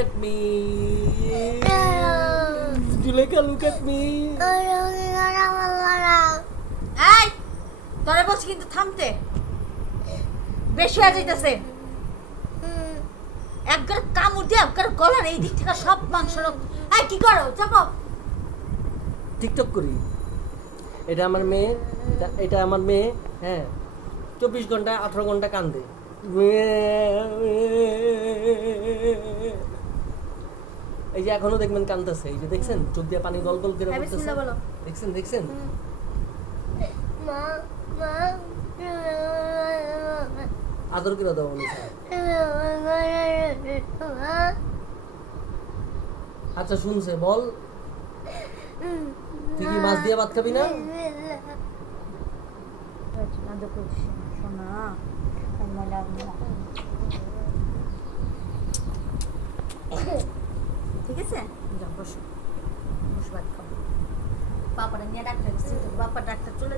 at me. Juleka, look at me. এই তোরে বলছি কিন্তু থামতে বেশি হয়ে যাইতেছে একবার কামড় দিয়ে একবার গলার এই দিক থেকে সব মাংস এই কি করো চাপো টিকটক করি। এটা আমার মেয়ে, এটা আমার মেয়ে। হ্যাঁ, 24 ঘন্টা 18 ঘন্টা কান্দে। এই যে এখনো দেখবেন কান্দতেছে, এই যে দেখছেন চোখ দিয়ে পানি গল গল করে পড়তেছে। বিসমিল্লাহ বলো। দেখছেন আদর করে দাও বলেছে। আচ্ছা শুনছে, বল তুই কি মাছ দিয়ে ভাত খাবি না? ঠিক আছে যাও বসো ভাত খাবো। বাপারা নিয়ে ডাক্তার গেছে, বাবা ডাক্তার চলে